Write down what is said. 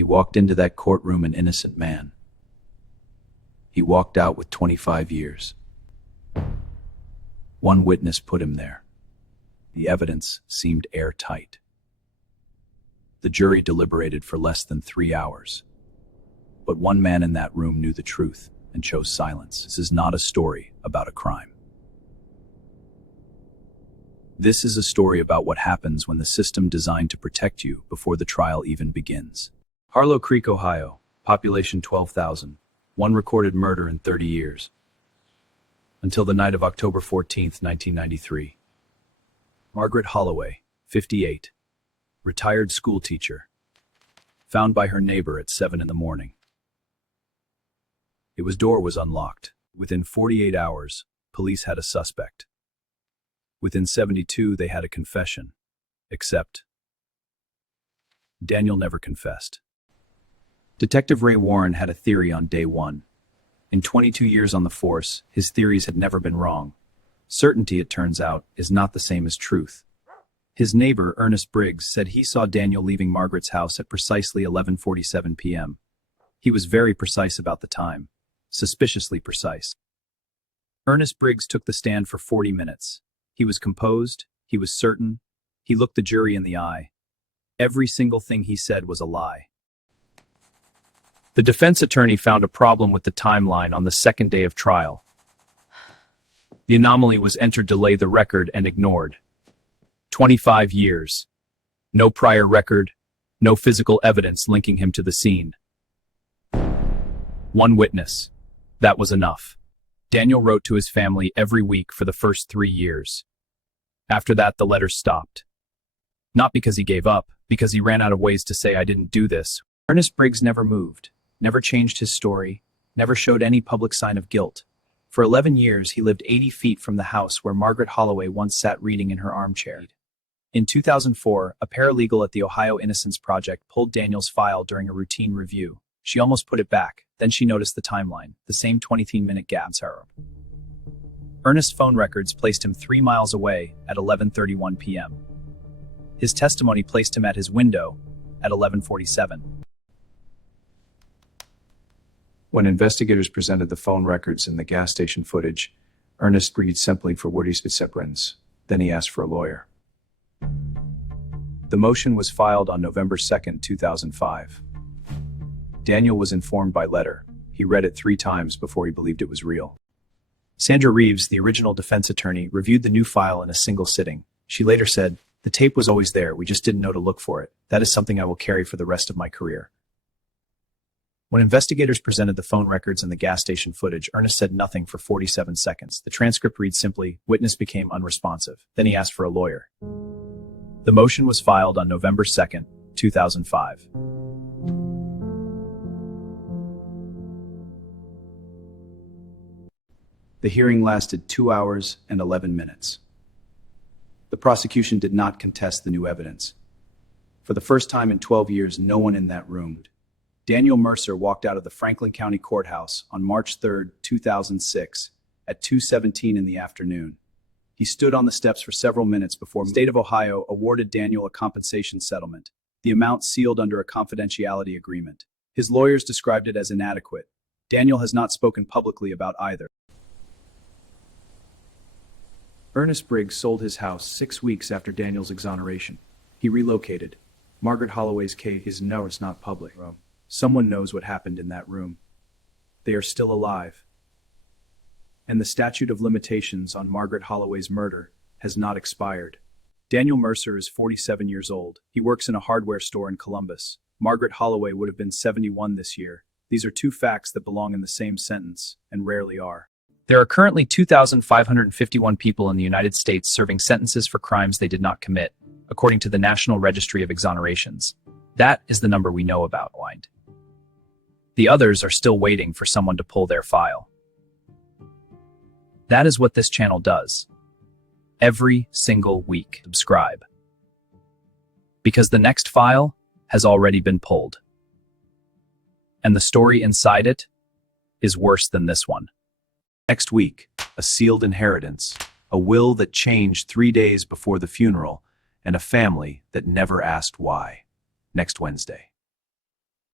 He walked into that courtroom an innocent man. He walked out with 25 years. One witness put him there. The evidence seemed airtight. The jury deliberated for less than 3 hours. But one man in that room knew the truth and chose silence. This is not a story about a crime. This is a story about what happens when the system designed to protect you before the trial even begins. Harlow Creek, Ohio, population 12,000, one recorded murder in 30 years. Until the night of October 14th, 1993. Margaret Holloway, 58, retired school teacher, found by her neighbor at 7 in the morning. His door was unlocked. Within 48 hours, police had a suspect. Within 72, they had a confession. Except Daniel never confessed. Detective Ray Warren had a theory on day one. In 22 years on the force, his theories had never been wrong. Certainty, it turns out, is not the same as truth. His neighbor, Ernest Briggs, said he saw Daniel leaving Margaret's house at precisely 11:47 p.m. He was very precise about the time. Suspiciously precise. Ernest Briggs took the stand for 40 minutes. He was composed, he was certain, he looked the jury in the eye. Every single thing he said was a lie. The defense attorney found a problem with the timeline on the second day of trial. The anomaly was entered to lay the record and ignored. 25 years. No prior record, no physical evidence linking him to the scene. One witness. That was enough. Daniel wrote to his family every week for the first 3 years. After that, the letters stopped. Not because he gave up, because he ran out of ways to say, "I didn't do this." Ernest Briggs never moved, never changed his story, never showed any public sign of guilt. For 11 years, he lived 80 feet from the house where Margaret Holloway once sat reading in her armchair. In 2004, a paralegal at the Ohio Innocence Project pulled Daniel's file during a routine review. She almost put it back. Then she noticed the timeline, the same 23-minute gap. Ernest's phone records placed him 3 miles away at 11:31 p.m. His testimony placed him at his window at 11:47. When investigators presented the phone records and the gas station footage, Ernest Briggs simply for Woody's separance. Then he asked for a lawyer. The motion was filed on November 2nd, 2005. Daniel was informed by letter. He read it 3 times before he believed it was real. Sandra Reeves, the original defense attorney, reviewed the new file in a single sitting. She later said, "The tape was always there, we just didn't know to look for it. That is something I will carry for the rest of my career." When investigators presented the phone records and the gas station footage, Ernest said nothing for 47 seconds. The transcript reads simply, "Witness became unresponsive." Then he asked for a lawyer. The motion was filed on November 2nd, 2005. The hearing lasted 2 hours and 11 minutes. The prosecution did not contest the new evidence. For the first time in 12 years, no one in that room. Daniel Mercer walked out of the Franklin County Courthouse on March 3, 2006, at 2:17 in the afternoon. He stood on the steps for several minutes before the state of Ohio awarded Daniel a compensation settlement, the amount sealed under a confidentiality agreement. His lawyers described it as inadequate. Daniel has not spoken publicly about either. Ernest Briggs sold his house 6 weeks after Daniel's exoneration. He relocated. Margaret Holloway's case is not public. Someone knows what happened in that room. They are still alive. And the statute of limitations on Margaret Holloway's murder has not expired. Daniel Mercer is 47 years old. He works in a hardware store in Columbus. Margaret Holloway would have been 71 this year. These are 2 facts that belong in the same sentence, and rarely are. There are currently 2,551 people in the United States serving sentences for crimes they did not commit, according to the National Registry of Exonerations. That is the number we know about. The others are still waiting for someone to pull their file. That is what this channel does. Every single week, subscribe. Because the next file has already been pulled. And the story inside it is worse than this one. Next week, a sealed inheritance, a will that changed 3 days before the funeral, and a family that never asked why. Next Wednesday.